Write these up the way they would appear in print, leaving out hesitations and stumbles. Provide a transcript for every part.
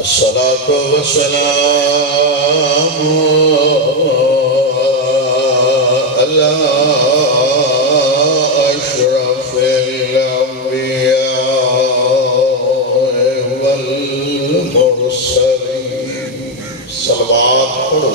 अस्सलातु वस्सलामु अला अशरफिल अंबिया वल मुरसलीन। सलवात पढ़ो।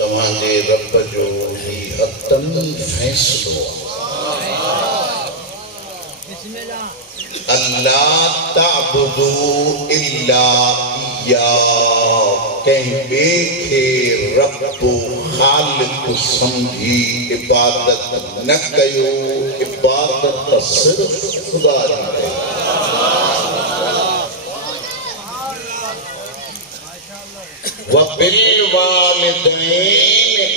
तव्हांजे रब जो ही हतमी फैसलो अल्लाह ताबुदू इल्ला इया कहीं ॿिए खे रब ख़ालिक समझी इबादत न कयो इबादत सिर्फ खुदा जी कयो वबिल वालिदैन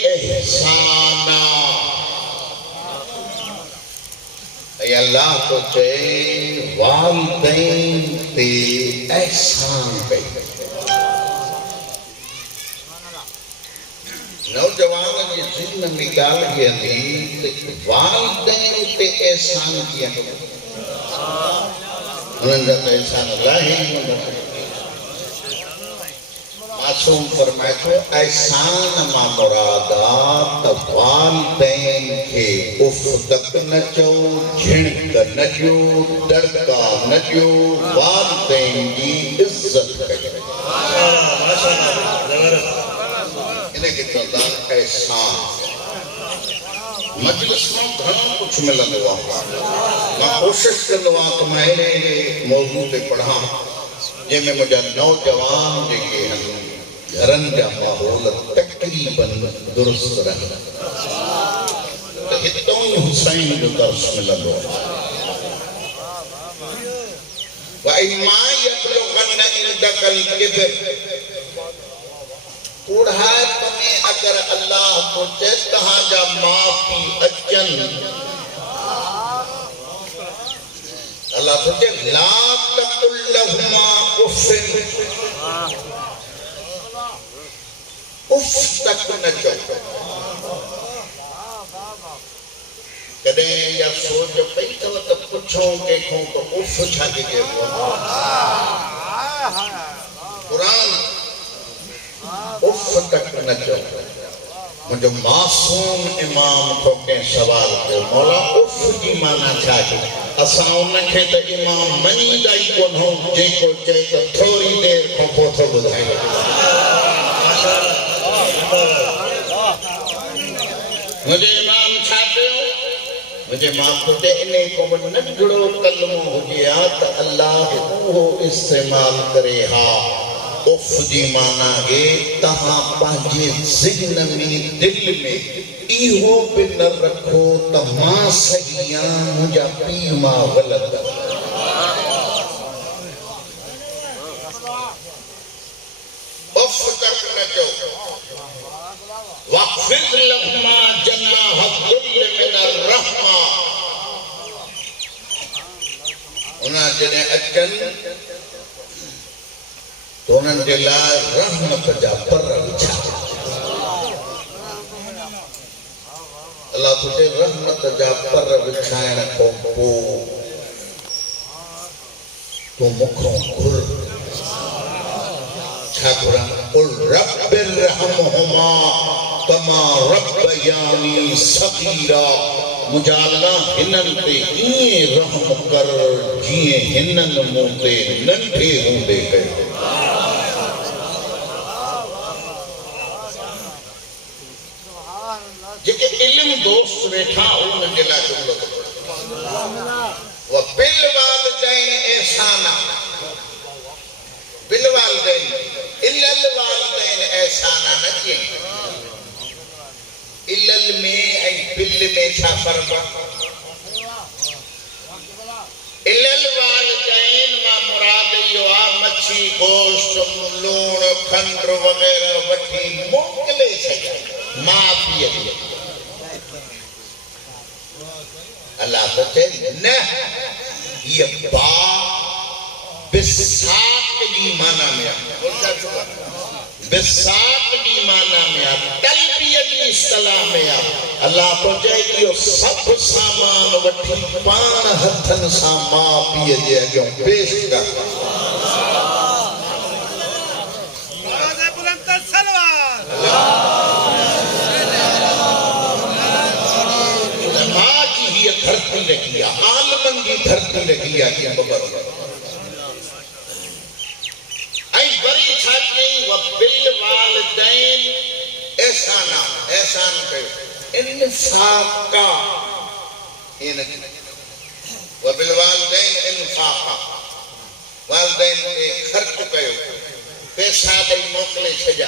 इहसाना अल्लाह तो चए वालिदैन ते एहसान कई नौजवान जी ज़िंदगी में ॻाल्हि ईंदी वालिदैन ते एहसान कीअं कयो उन्हनि जा त एहसान अलाही मासूम फरमाए थो एहसान मां मुरादा त वालिदैन खे उफ तक न चओ झिणक न ॾियो दड़का न ॾियो वालिदैन जी इज़त कयो इनखे चवंदा एहसान मजलिस में घणो कुझु मिलंदो आहे मां कोशिशि कंदो आहियां त मां अहिड़े मौज़ू ते पढ़ां जंहिंमें मुंहिंजा नौजवान जेके आहिनि घरनि जा माहौल तक़रीबन दुरुस्त रहनि त हितां ई हुसैन जो दर्स मिलंदो वइमा यबलुगन इंदकल किब्र बुढ़ाप में अगर अल्लाह को चए तव्हांजा माउ पीउ अचनि अल्लाह तो चए ला तकुल लहुमा उफ़िन उफ तक न चओ कॾहिं या सोच पई अथव त पुछो कंहिंखों त उफ छा चइबो क़ुरान उफ तक न चओ मुंहिंजो मासूम इमाम को कंहिं सवाल कयो मौला उफ जी माना छा आहे असां उनखे त इमाम मञींदा ई कोन हूं जेको चए त थोरी देरि खां पोइ थो ॿुधाए मुझे इमाम छा कयो मुझे मां खुदे इन को नंढड़ो कलमो हुजे हा त अल्लाह उहो इस्तेमाल करे हा उफ जी माना है तहां पंहिंजे ज़हन में दिल में इहो बि न रखो त मां सही आहियां मुंहिंजा पीउ मां ग़लति उफ तक न चओ वक़्फ़िज़ लहुमा जनाह ज़ुल्ल मिनर रहमा उन्हां जॾहिं अचनि तो उन्हनि जे लाइ रहमत जा पर विछा अल्लाह तुझे रहमत जा पर विछाइण खां पोइ तूं मूंखां घुर छा घुरां क़ुल रब्बिरहमहुमा कमा रब्बयानी सगीरा मुंहिंजा अल्लाह हिननि ते ईअं रहम कर जीअं हिननि मूं ते नंढे हूंदे कयो जेके इल्म दोस्त वेठा उन्हनि जे लाइ जुमलो थो व बिल वालिदैन एहसाना बिल वालिदैन इल्लल वालिदैन एहसाना न चई इल्लल में ऐं बिल में छा फ़र्क़ आहे इल्लल वालिदैन मां मुराद इहो आहे मच्छी गोश्त लूण खंड वग़ैरह वठी मोकिले छॾियो माउ पीउ खे अल्लाह तो चए न ये बा बिसात की माना में बिसात की माना में तलबियत की इस्तिलाह में अल्लाह तो चए यो सब सामान वठी पान हथन सां मां पीउ जे अॻियां पेश कर धरती लगी आलमन की धरती लगी कि बबर आई बड़ी छाती व बिल वालिदैन एहसाना एहसान कयो इनफाका ये नहीं वबिल वालिदैन इनफाका वालिदैन के खर्च कयो पैसा दई मोकले छजा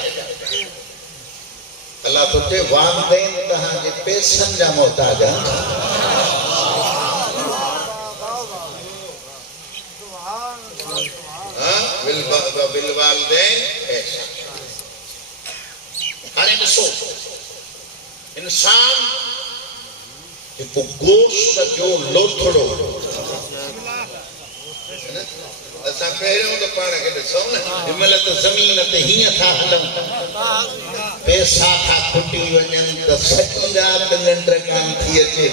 अल्लाह तो ते वालिदैन तहां जे पैसन जा मोहताज हां वबिल वालिदैन एहसान हाणे ॾिसो इंसान हिकु गोश्त जो लोथड़ो असां पहिरियों त पाण खे ॾिसूं न हिनमहिल त ज़मीन ते हीअं था हलूं पैसा था खुटी वञनि त सॼी राति निंड कान थी अचे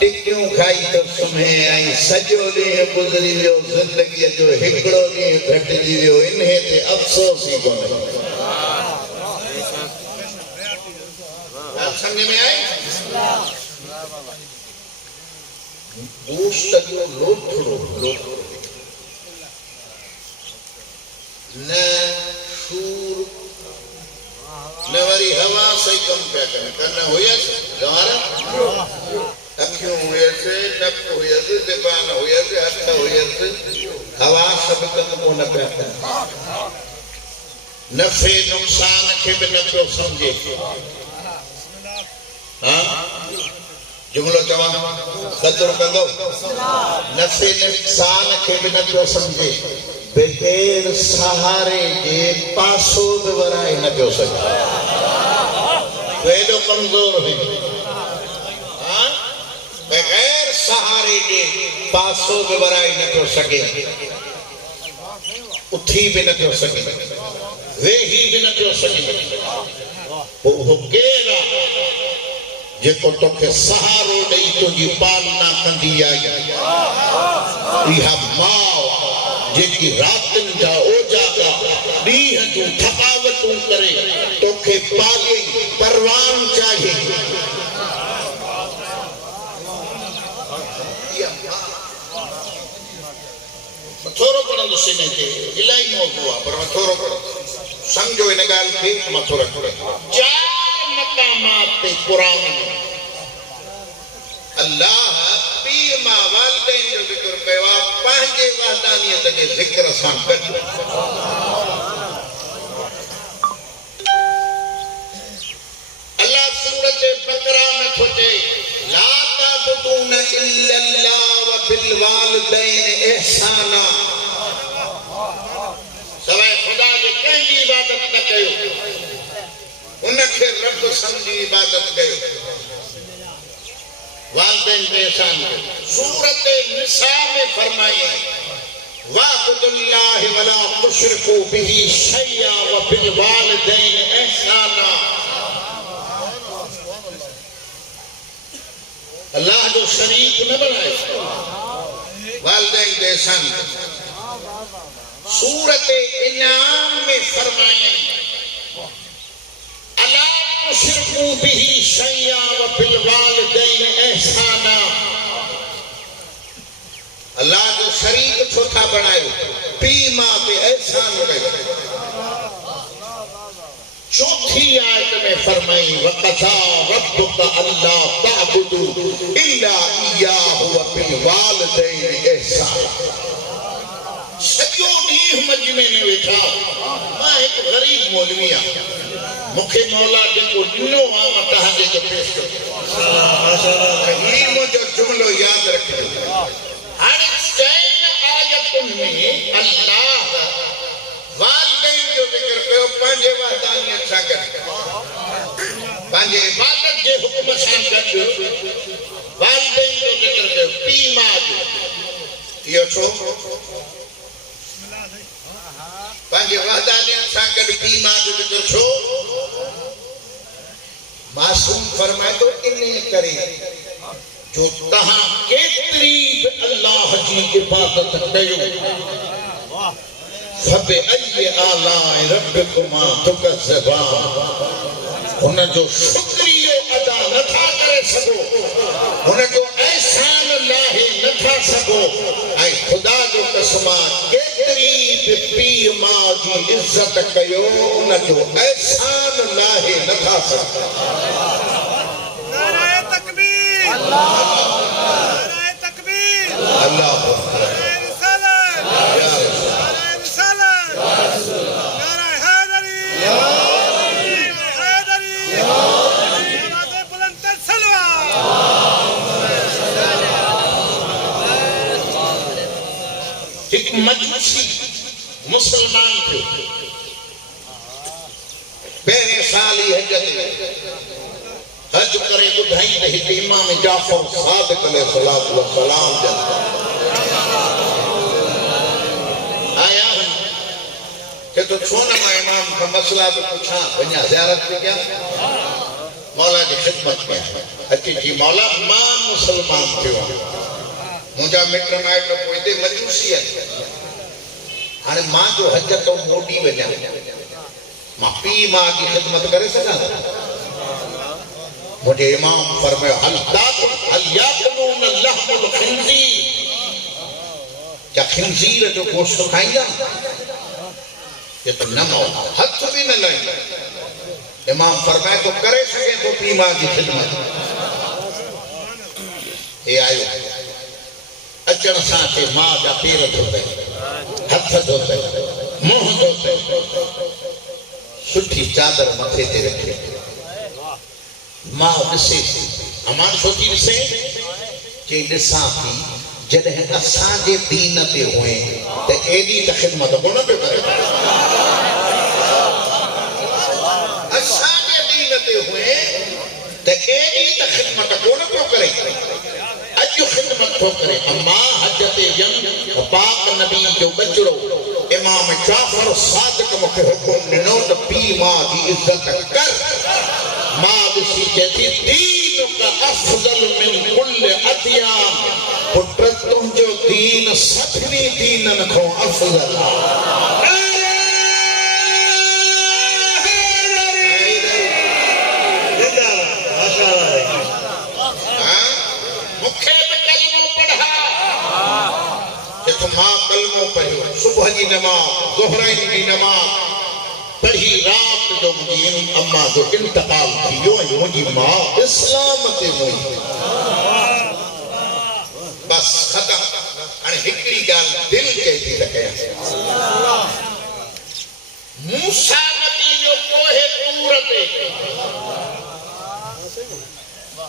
टिकियूं खाई त सुम्हे ऐं सॼो ॾींहुं गुज़री वियो ज़िंदगीअ जो हिकिड़ो ॾींहुं घटिजी वियो इन्हे ते अफ़सोस ई कोन्हे समझ में आई गोश्त जो लोथड़ो न शूर न वरी हवा सही कम पिया कनि कन हुयसि गवार अखियूं हुयसि नक हुयसि ज़बान हुयसि हथ हुयसि हवा सभु कम कोन पिया कनि नफ़े नुक़सान खे बि न पियो सम्झे जुमलो चवा कदर कंदो नफ़े नुक़सान खे बि न पियो सम्झे बग़ैर सहारे जे पासो बि वराए न पियो सघे एॾो कमज़ोर हुई बग़ैर सहारे जे पासो बि वराए न पियो सघे उथी बि न पियो सघे वेही बि न पियो सघे उहो केरु आहे जेको तोखे सहारो ॾेई तुंहिंजी पालना कंदी आहे इहा माउ जेकी रातिनि जा ओजागा ॾींहं जूं थकावटूं करे तोखे पाले परवान चाहे थोरो पढ़ंदुसि हिन खे इलाही मौज़ू आहे पर थोरो पढ़ सम्झो हिन ॻाल्हि खे मथो रखो चार मक़ामात ते क़ुर में अल्लाह पीउ मां वालिदैन जो ज़िक्र कयो आहे पंहिंजे वहदानियत जे ज़िक्र सां गॾु अल्लाह सूरत बकरा में थो चए ला ताबुदून इल्लल्लाह व बिल वालिदैन इहसाना सवाइ खुदा जे कंहिंजी इबादत न कयो उनखे रब समझी इबादत कयो वालिदैन पे एहसान कयो सूरत निसा में फरमाया वाबुदुल्लाह वला तुशरिकू बिही शैया व बिल वालिदैन इहसाना अल्लाह जो शरीक न बनाए वालिदैन पे एहसान सूरत इनाम में फरमाया अला तुशरिकू बिही शैया व बिल वालिदैन इहसाना अल्लाह जो शरीक छो था बनायो पीउ मां पे एहसान कयो चौथी आयत में फरमाई वक़ज़ा रब्बुका अल्ला ताबुदू इल्ला इय्याहु व बिल वालिदैन इहसाना सॼो ॾींहुं मजमे में वेठा मां हिकु ग़रीब मौलवी आहियां मूंखे मौला जेको ॾिनो आहे मां तव्हांजे जो पेश कयो हीउ मुंहिंजो जुमिलो यादि रखिजो हाणे चइनि आयतुनि में अल्लाह वालिदैन जो ज़िक्र कयो पंहिंजे वहदानियत सां गॾु पंहिंजे इबादत जे हुक्म सां गॾु वालिदैन जो ज़िक्र कयो पीउ माउ जो इहो छो पंहिंजे वहदानियत सां गॾु पीउ माउ जो ज़िक्र छो मासूम फरमाए थो इन करे जो तहां केतिरी बि अल्लाह जी इबादत कयो फबे अय्य आलाए रब्बिकुमा तुकज़्ज़िबान हुन जो शुक्रियो अदा नथा करे सघो हुन जो एहसान लाहे नथा सघो ऐं ख़ुदा जो कसम केतिरी बि पीउ माउ जी इज्जत कयो उन जो एहसान लाहे नथा सघो। नारे तकबीर, नारे तकबीर, अल्लाह नारे रिसालत, नारे रिसालत, नारे हैदरी, हैदरी, नारे बुलंद सलवार। एक मजूसी मुसलमान थियो पहिरें साल ही हज करे ॿुधाई त हिते इमाम जाफर सादिक अलैहिस्सलाम आया के तो छो न मां इमाम खां मसला बि पुछां वञा ज़ियारत बि कयां मौला जी ख़िदमत कयां अची जी मौला मां मुसलमान थियो मुंहिंजा मिट माइट पोइ हिते मजूसी आहिनि हाणे मां जो हज तो मोटी वञा मां पीउ मां जी ख़िदमत करे सघां मुझे इमाम फरमायो हल याकुलून लहमुल खिंजीर क्या खिंजीर जो गोश्त खाईंदा ये तो न मौला हथ भी न लाईंदा इमाम फरमाए तो करे सके तो पीउ मां जी ख़िदमत ये आयो अचण सां ते मां जा पेर धोते हथ धोते मुंह धोते सुठी चादर मथे ते रखी मां ॾिसे अमान सोची ॾिसे कि ॾिसां थी जॾहिं असांजे दीन ते हुए त एॾी त ख़िदमत कोन पियो करे असांजे दीन ते हुए त एॾी त ख़िदमत कोन पियो करे अॼु ख़िदमत थो करे अम्मा हज ते वियमि पाक नबी जो बचड़ो इमाम जाफर सादिक मूंखे हुकुम ॾिनो त पीउ मां जी इज़त कर मां ॾिसी चए थी दीन का अफज़ल मिन कुल अदियान पुट तुंहिंजो दीन सभिनी दीननि खां अफज़ल मां कलमो पढ़ियो सुबह जी नमाज ज़ोहरैन जी नमाज पढ़ी रात जो मुंहिंजी अम्मा जो इंतकाल थी वियो ऐं मुंहिंजी मां इस्लाम ते हुई बस ख़तम हाणे हिकिड़ी ॻाल्हि दिलि चए थी त कयां मूसा नबी जो कोहे तूर ते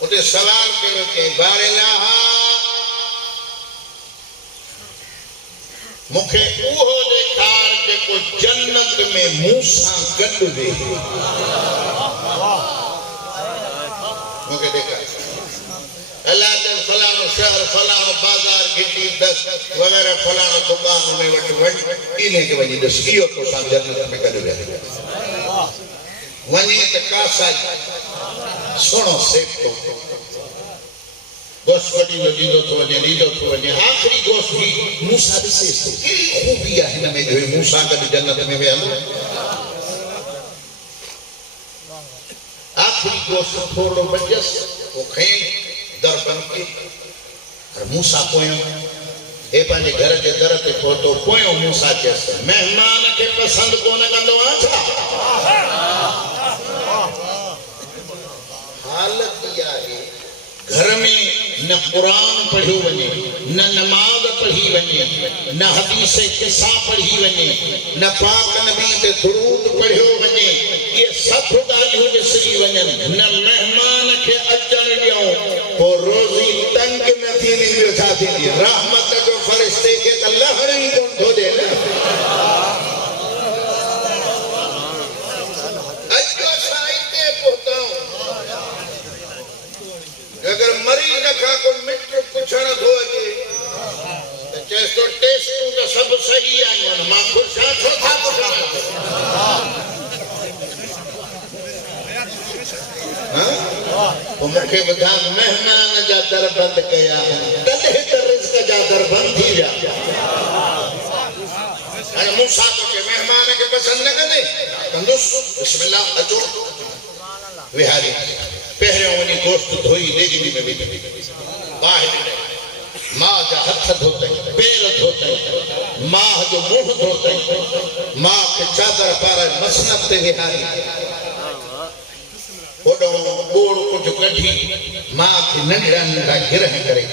उते सवाल कयो कि बारेलाहा मुखे उहो ॾेखार जेको जन्नत में मूसां गॾु वेहे मूंखे ॾेखार अल्लाह जे फलाणो शहर फलाणो बाज़ार गिटी दस वग़ैरह फलाणो दुकान में वटि वञ इने खे वञी ॾिस इहो तोसां जन्नत में गॾु वेहे वञे त कासाई सुहिणो सेक थो गोश्त कटी जो ॾींदो थो वञे ॾींदो थो वञे आख़िरी गोश्त बि मूसा ॾिसेसि थो कहिड़ी ख़ूबी आहे हिन में जो मूसा गॾु जन्नत में वियल आख़िरी गोश्त थोरो बचियसि पोइ खईं दर बंदि कई पर मूसा पोयों हे पंहिंजे घर जे दर ते पहुतो पोयों मूसा चयसि महिमान खे पसंदि कोन कंदो आहे छा हालत इहा आहे घर में न कुरान पढ़ियो वञे न नमाज़ पढ़ी वञे न हदीस किस्सा पढ़ी वञे न पाक नबी ते दुरूद पढ़ियो वञे ये सभु ॻाल्हियूं विसरी वञनि न महिमान खे अचण ॾियूं पोइ रोज़ी तंग न थींदी ॿियो छा थींदी रहमत जो फ़रिश्ते खे त लहण ई कोन थो ॾिए न अॼु असां हिते पहुतऊं अगर मरीज खां को मिट पुछण थो अचे त चएसि थो टेस्टूं त सभु सही आहियूं मां पुछां छो था पुछां पोइ मूंखे ॿुधा महिमान जा दर बंदि कया तॾहिं त रिज़्क़ जा दर बंदि थी विया हाणे मूंसां तोखे महिमान खे पसंदि न कंदे कंदुसि बिस्मिल्लाह अचो विहारी पहिरियों वञी गोश्त धोई ॾेगनी में विझी बाहि ॾिनई मां जा हथ धोतई, पेर धोतई, मां जो मुंह धोतई, मां के चादर पाराए मसनत ते विहारी, ओडो गोड़ कुछ कढी मां के नंढा नंढा गिरह करे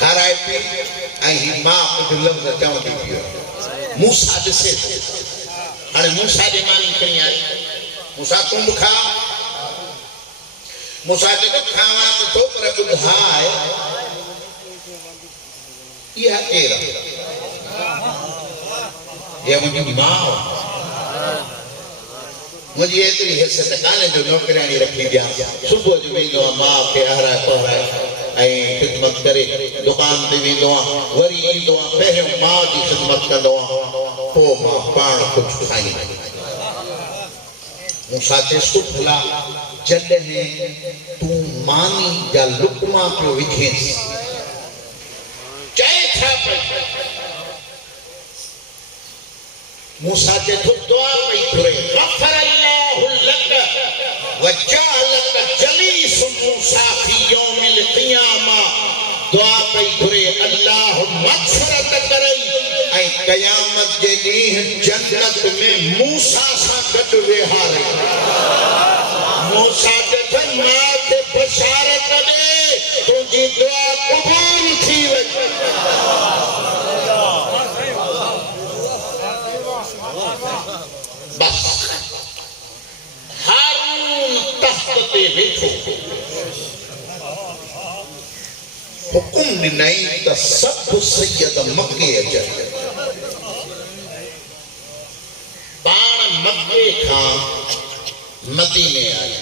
खाराए पी ऐं मां कुछ लफ़्ज़ चवंदी पियो। मूसा ॾिसे हाणे मूसा जी मानी कई आहे, मूसा तूं बि खा। मूसा चयो खावां त थो पर ॿुधाए इहा केरु आहे? इहा मुंहिंजी माउ, मुंहिंजी एतिरी हैसियत कान्हे जो नौकरियाणी रखी ॾियां। सुबुह जो वेंदो आहे माउ खे आराए पवराए ऐं ख़िदमत करे दुकान ते वेंदो आहे, वरी ईंदो आहे पहिरियों माउ जी ख़िदमत कंदो आहे, पोइ मां पाण कुझु खाईंदो। मूंसा चयसि तूं भला जॾहिं तूं मानी जा लुकमा पियो विझेसि चए छा पई? मूसा चए थो दुआ पई घुरे, गफ़र अल्लाहु लक वजअलक जलीस मूसा फी यौमिल क़ियामा। दुआ पई घुरे अल्लाह मग़फ़िरत करई ऐं क़यामत जे ॾींहुं जन्नत में मूसा सां गॾु वेहारे। मूसा चए मां खे बशारत ॾे तुंहिंजी दुआ क़बूल थी वई। बस हारून तख़्त ते वेठो, हुकुम ॾिनई त सभु सैयद मके अचनि। पाण मके खां मदीने आया।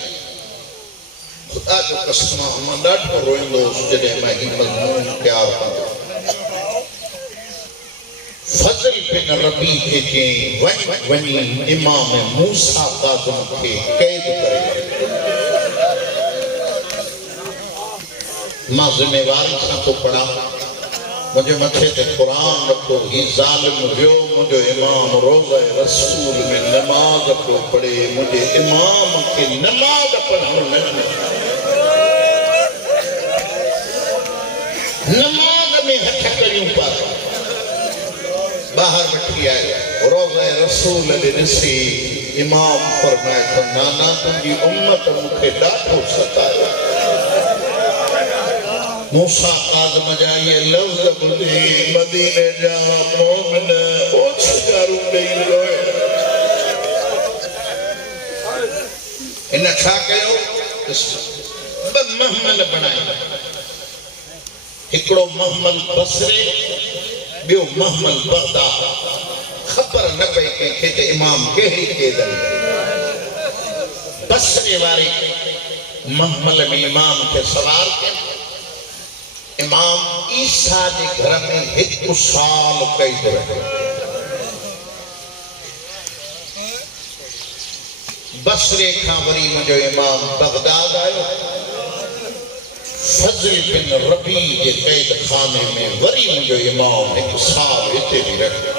खुदा जो कसम मां ॾाढो रोईंदो हुउसि जॾहिं मां हीउ मज़मून तयारु कंदो। फज़ल बिन रबी खे चयईं वञी इमाम मूसा काज़िम खे क़ैद करे। मां ज़िम्मेवारी सां थो पढ़ां, मुंहिंजे मथे ते क़ुरान रखो। ही ज़ालिम वियो मुंहिंजो इमाम रोज़े रसूल में नमाज़ पियो पढ़े, मुंहिंजे इमाम खे नमाज़ पढ़णु न ॾिनो। नमाज़ में हथ करियूं पर ॿाहिरि वठी आए। रोज़े रसूल ॾे ॾिसी इमाम फरमाए थो नाना तुंहिंजी उम्मत मूंखे ॾाढो सतायो। मूसा काज़िम जा इहे लफ़्ज़ ॿुधी मदीने जा मोमिन ओछगारूं ॾेई रोए। हिन छा कयो? ॿ महमल बनाया, हिकिड़ो महमल बसरे, ॿियो महमल बगदाद। ख़बर न पई कंहिंखे त इमाम कहिड़ी क़ैद में। बसरे वारे महमल में इमाम खे सवार कयो। इमाम ईसा जे घर में 1 साल कैद रहियो। बसरे खां वरी मुंहिंजो इमाम बगदाद आयो। फज़ल बिन रबी जे कैद खाने में वरी मुंहिंजो इमाम 1 साल हिते बि रहियो।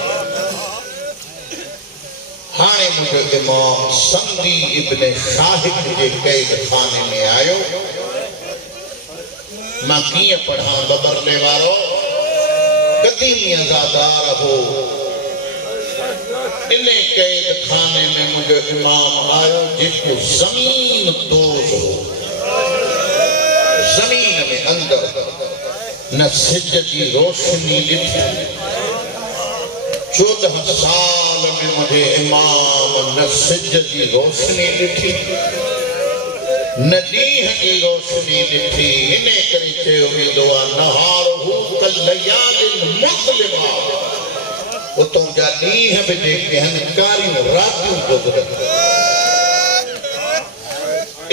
हाणे मुंहिंजो इमाम संदी इब्न शाहिद जे कैद खाने में आयो। मां कीअं पढ़ां बबरले वारो? क़दीमी अज़ादार हो। इन कैद खाने में मुंहिंजो इमाम आयो जेको ज़मीन दोज़ हो। ज़मीन में अंदर न सिज जी रोशनी ॾिठी। 14 साल में मुंहिंजे इमाम न सिज जी रोशनी ॾिठी न ॾींहं जी रोशनी ॾिठी। इन करे चयो वेंदो आहे नहारुहु कल्लयालिन मुज़लिमा। उतां जा ॾींहं बि जेके आहिनि कारियूं रातियूं गुज़रनि।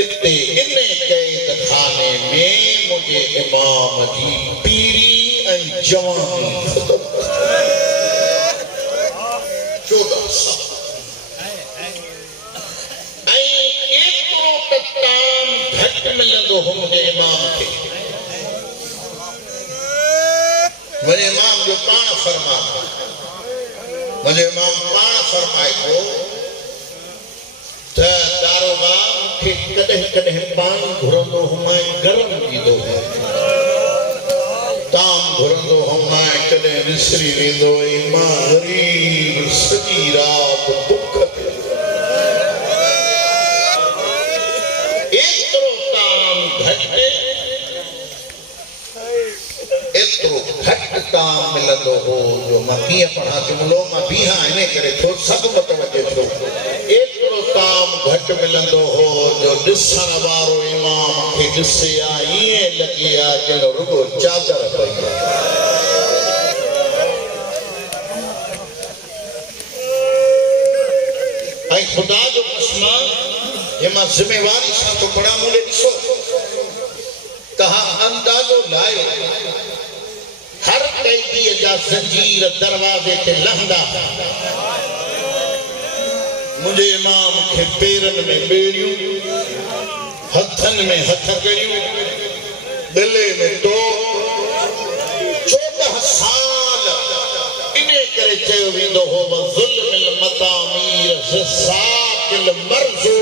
इते इन कैद खाने में मुंहिंजे इमाम जी पीरी ऐं जवानी ख़तम। 14 साल मिलंदो हो मुंहिंजे इमाम खे। मुंहिंजे इमाम जो पाण फरमाए थो त दारोगा मूंखे कॾहिं कॾहिं पाणी घुरंदो हुमां गरम जी विसरी वेंदो मां गरीब सॼी रात दुख ते एतिरो ताम घटि एतिरो घटि ताम मिलंदो हो जो मां कीअं पढ़ां जुमिलो मां बीहां इन करे थो सभु मतवजे थियो एतिरो ताम घटि मिलंदो हो जो ॾिसण वारो इमाम खे ॾिसे आ ईअं लॻे आ ॼण रुॻो चादर पई आहे ऐं ख़ुदा जो कसम ये मां ज़िम्मेवारी सां थो पढ़ां मूंखे ॾिसो तव्हां अंदाज़ो लायो हर कैदीअ जा ज़ंजीर दरवाज़े ते लहंदा मुझे इमाम के पेरन में बेड़ियों हथन में हथकड़ियों गले में तो 14 साल इने करे चयो वेंदो हो ज़ुल्मिल मतामीर ज़साकिल मरजू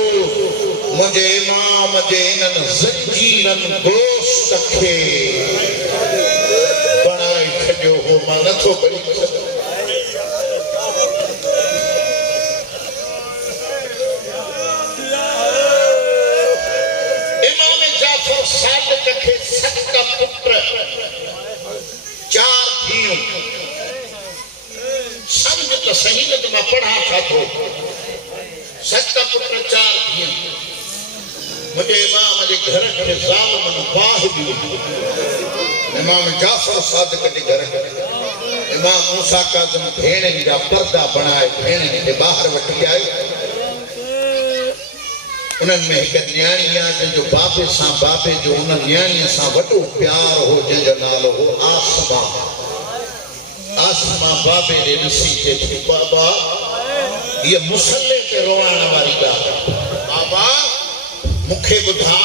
मुझे इमाम जे इनन ज़ंजीरन दोस्त खे बनाए छॾियो हो मां नथो पढ़ी सादिक खे 7 पुत्र 4 थियूं समझ तो सही न मां पढ़ा था तो 7 पुत्र 4 थियूं मुझे इमाम जे घर के ज़ालिमन बाह दी इमाम जाफर सादिक के घर इमाम मूसा काज़िम भेणन जा पर्दा बनाए भेणन के बाहर वठी आयो उन्हनि में हिकु न्याणी आहे जो बाबे सां बाबे जो उन न्याणीअ सां वॾो प्यार हो जंहिंजो नालो हो आसमा आसमा बाबे ॾे ॾिसी चए थी बाबा हीअ मुसले ते रोअण वारी ॻाल्हि बाबा मूंखे ॿुधा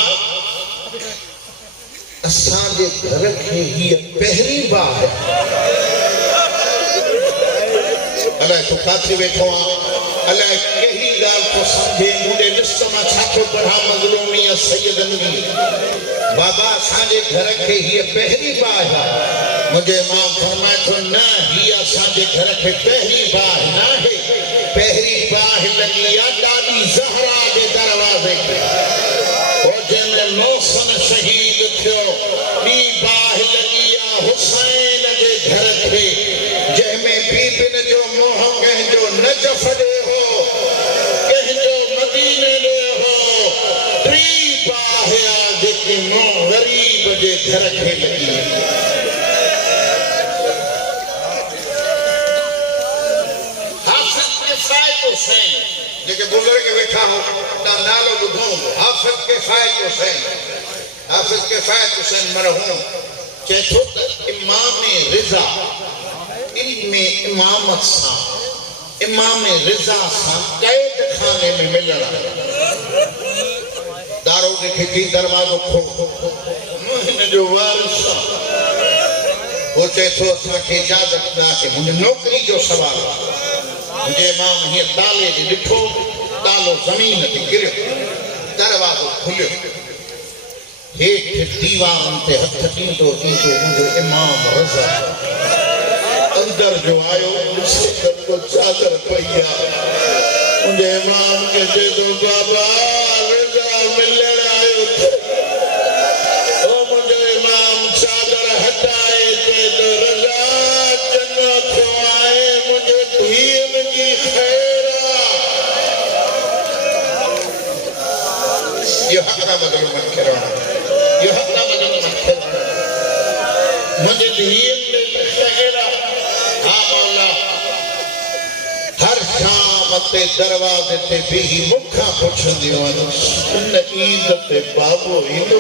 असांजे घर खे हीअ पहिरीं बार अलाए तूं काथे वेठो आहे अलाए कहिड़ी ॻाल्हि को सम्झे मुंहिंजे ॾिस मां छा थो पढ़ा मज़लूमी सैयदन जी बाबा असांजे घर खे हीअ पहिरीं बार आहे मुंहिंजे इमाम फरमाए थो न हीअ असांजे घर खे पहिरीं बार न आहे पहिरीं बार लॻी आहे ॾाॾी ज़हरा जे दरवाज़े ते पोइ जंहिंमहिल मौसन शहीद थियो ॿी बार लॻी आहे हुसैन जे घर खे जंहिंमें बीबिन जो मोह कंहिंजो नजफ़ ॾे हो कंहिंजो मदीने ॾे हो टी बाह जेकी मोह ग़रीब जे घर खे लॻी हाफ़िज़ किफ़ायत हुसैन जेके बुज़ुर्ग वेठा हो तव्हां नालो ॿुधो हूंदो हाफ़िज़ किफ़ायत हुसैन मरहूम चए थो त इमाम रिज़ा इल्म इमामत सां इमाम रिज़ा सां कैद खाने में मिलण दारोगे खे की दरवाज़ो खोल हिन जो वारिस वो चए थो असांखे इजाज़त न आहे मुंहिंजी नौकरी जो सवाल मुंहिंजे इमाम हीअं ताले ॾे ॾिठो तालो ज़मीन ते किरियो दरवाज़ो खुलियो हेठि दीवारनि ते हथ ॾींदो ॾींदो मुंहिंजो इमाम रज़ा अंदर जो आयो ॾिसे त को चादर पई आहे मुंहिंजे इमाम खे चए थो बाबा रज़ा मिलण आयो ओ मुंहिंजो इमाम चादर हटाए चए थो रज़ा चङो थियो आहे मुंहिंजे धीअ जी ख़ैर इहो हक़ बदल मन खे रहणो इहो हक़ बदल मन खे मुंहिंजे धीअ हर शाम ते दरवाज़े ते बीही मूंखां पुछंदियूं आहिनि इन ईद ते बाबो ईंदो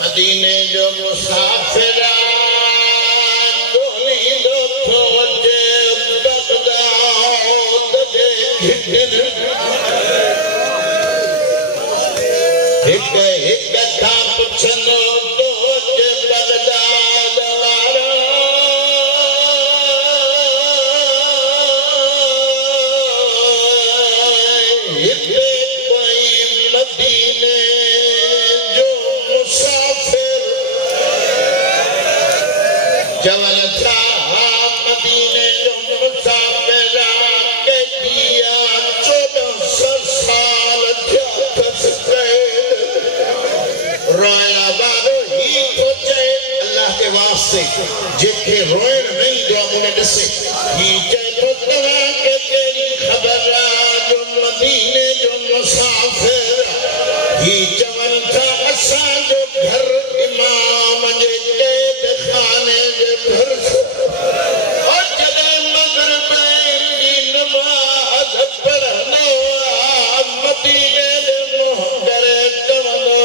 मदीने जो मुसाफ़िर ॻोल्हींदो थो अचे बगदाद जे घिटिन हिक हिक खां पुछंदो मदीने वास्ते जेके रोयण नहीं जो मुने दिसे ही चए तो तवा के तेरी खबर जो मदीने जो मुसाफिर ही चवन था असा जो घर इमाम जे कैद खाने जे घर और जदे मगरिब दी नमाज पढ़नो मदीने जे मुहर तवनो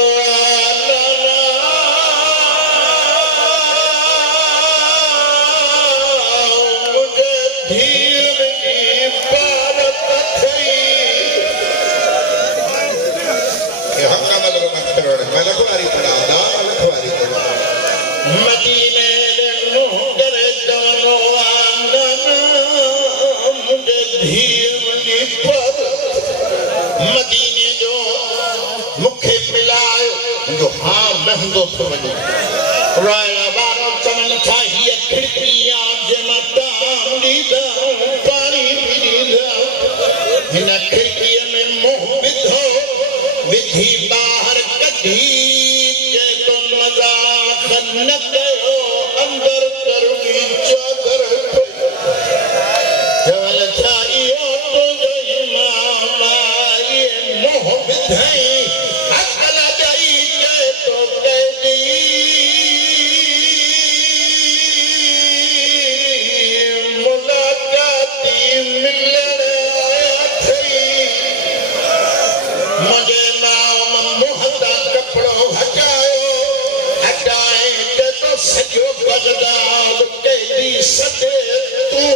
मदीने जो मुखे मिलायो जो हाँ महंदो थो वञे रायला बारो चमन था ही खिड़कियां जे मतां ॾींदा पानी पी ॾींदा हिन खिड़कीअ में मुंहुं विधो विधी ॿाहिरि कढी जे तो मज़ाक़ न कयो अंदर करुणी चादर चवल था इहो तुंहिंजो इमाम आहे मुंहुं विधई अकल ॾेई जे तो कैदी मुलाक़ाती मिलण अथई मुंहिंजे नाम मुंहं तां कपिड़ो हटाए जे तो सॼो बगदाद कैदी सॾे तूं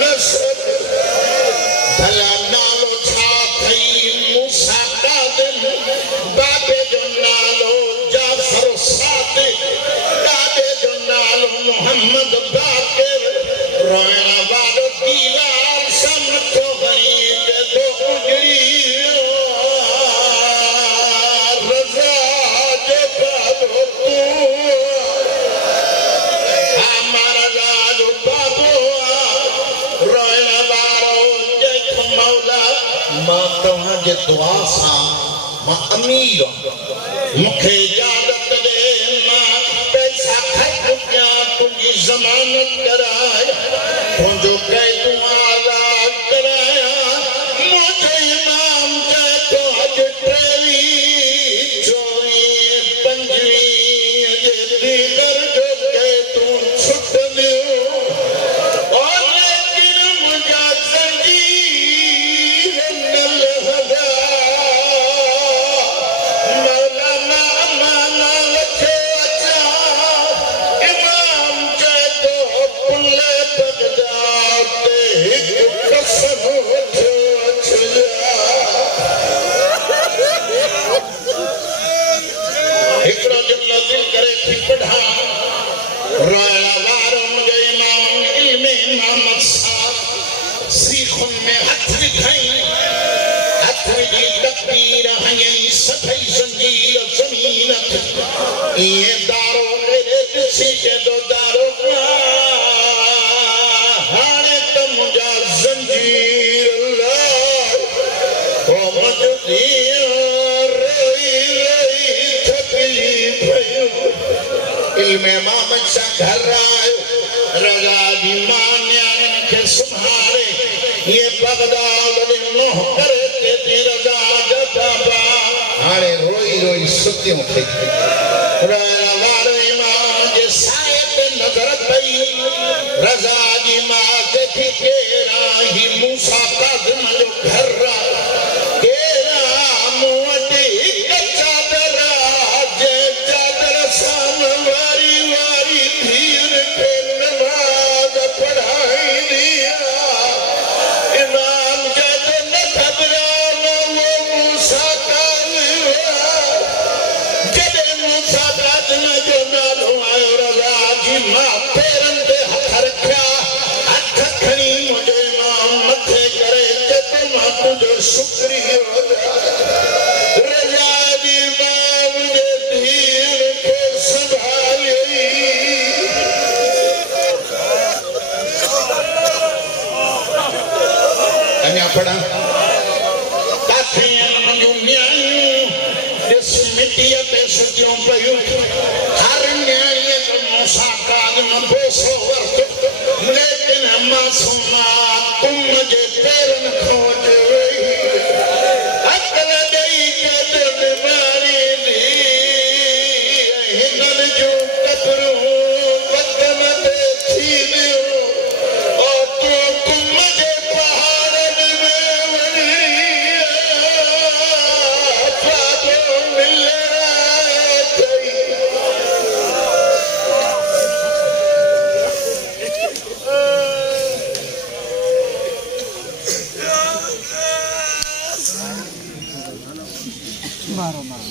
न सॾ भला नालो छा अथई मूसा कादिम बाबे जो नालो जाफर सादिक दादे जो नालो मोहम्मद बाक़िर रोइण वारो दीवार सां मथो हई जे तो उजड़ी रज़ा जो बाबो तूं हमारा राजो बाबो रोइण वारो जेठ मौला मां तव्हां जे दुआ सां मां अमीर मूंखे इजाज़त ॾे मां पैसा ख़र्च कयां तुंहिंजी ज़मानत कराए तुंहिंजो क़ैदूं आज़ाद करायां मुंहिंजो इमाम चए थो अॼु 23, 24, 25 जे दीगर जो क़ैदूं छुटंदियूं और लेकिन मुंहिंजा ज़ंजीर न लहंदा मौलाना अमाना लखे अचां इमाम चए थो पुले बगदाद ते हिकु कसम वठो अचजा हिकिड़ो जुमिलो दिल करे थी पढ़ां रोइणा वारो मुंहिंजो इमाम इल्म इमामत सां सीखुनि में हथ विधई हथ विझी तकबीर हयई सभई ज़ंजीर ज़मीन ते इएं दारो ॾेरे ॾिसी चवंदो दारो हाणे त मुंहिंजा ज़ंजीर लाइ पोइ मुंहिंजो धीअ रोई रोई थकिजी पयूं इल्म इमामत सां घर आयो रज़ा जी मां न्याणियुनि खे संभाले ये बगदाद में मोह करे ते ती रज़ा जा बाबा हाणे रोई रोई सुतियूं थी रोइण वारो इमाम जे साए ते नज़र पई रज़ा जी मां देखी केरा ही मूसा काज़िम जो घर केरा मूं वटि हिकु चादर जे चादर सां वारी वारी धीअनि खे नमाज़ पढ़ाईंदी इमाम जदे न घबरानो वो मूसा काज़िम जदे मूसा काज़िम जो नालो आयो रज़ा जी मां पेरनि ते हथ रखिया हथ खणी मुंहिंजो इमाम मथे करे चयो मां तुंहिंजो शुक्रिया रज़ा जी मां मुंहिंजे धीअनि खे संभालियई अञा पढ़ा काठियुनि जूं न्याणियूं ॾिस मिटीअ ते सुतियूं पयूं हर न्याणीअ जो मूसा काज़िम मासूमा तुम जे पेरन खोज अकल ॾेई कद बीमारी दी हिनन जो कतरूं बदन ते थी वियो ओ तूं तुम जे पहाड़न में वञी फादो मिलण अथई मारो मारो